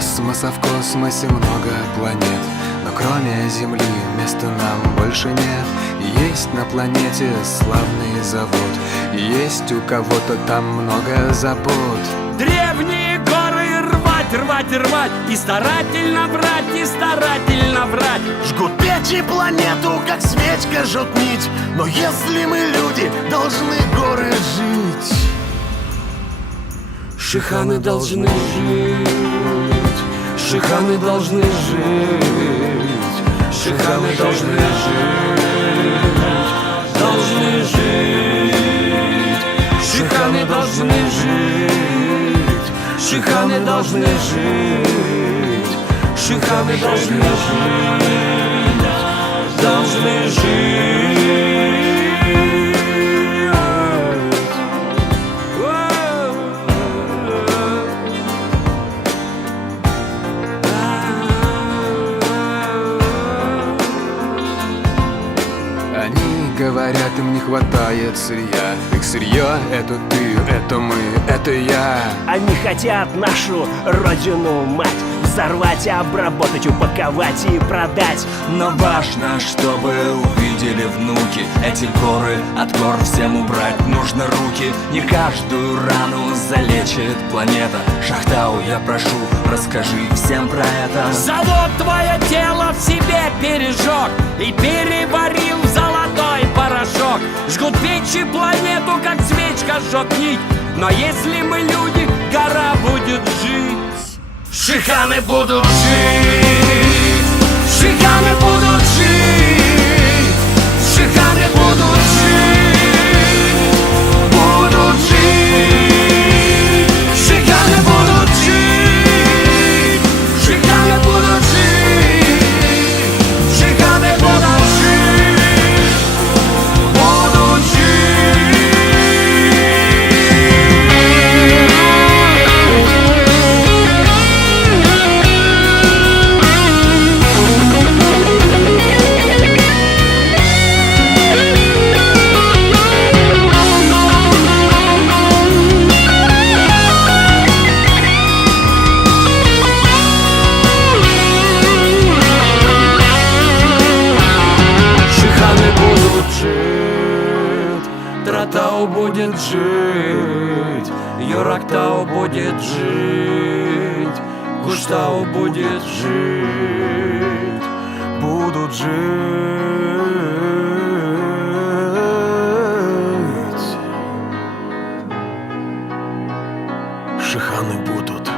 Космоса в космосе много планет, но кроме Земли места нам больше нет. Есть на планете славный завод, есть у кого-то там много забот. Древние горы рвать, рвать, рвать, и старательно врать, и старательно врать. Жгут печи планету, как свечка жжет нить. Но если мы люди, должны горы жить. Шиханы должны жить, шиханы должны жить, шиханы должны жить, должны жить, шиханы должны жить, шиханы должны жить, шиханы должны жить, должны жить. Они говорят, им не хватает сырья. Их сырье — это ты, это мы, это я. Они хотят нашу родину мать взорвать, обработать, упаковать и продать. Но важно, чтобы увидели внуки эти горы. От гор всем убрать нужно руки. Не каждую рану залечит планета. Шахтау, я прошу, расскажи всем про это. Завод твое тело в себе пережег и переварил в золотой порошок. Жгут печи планету, как свечка жжет нить. Но если мы люди, гора будет жить. Шиханы будут жить, шиханы будут жить, шиханы будут жить, будут жить, шиханы будут жить, шиханы будут жить, шиханы будут жить, будут жить. Тратау будет жить, Юрактау будет жить, Куштау будет жить, Будут жить. Шиханы будут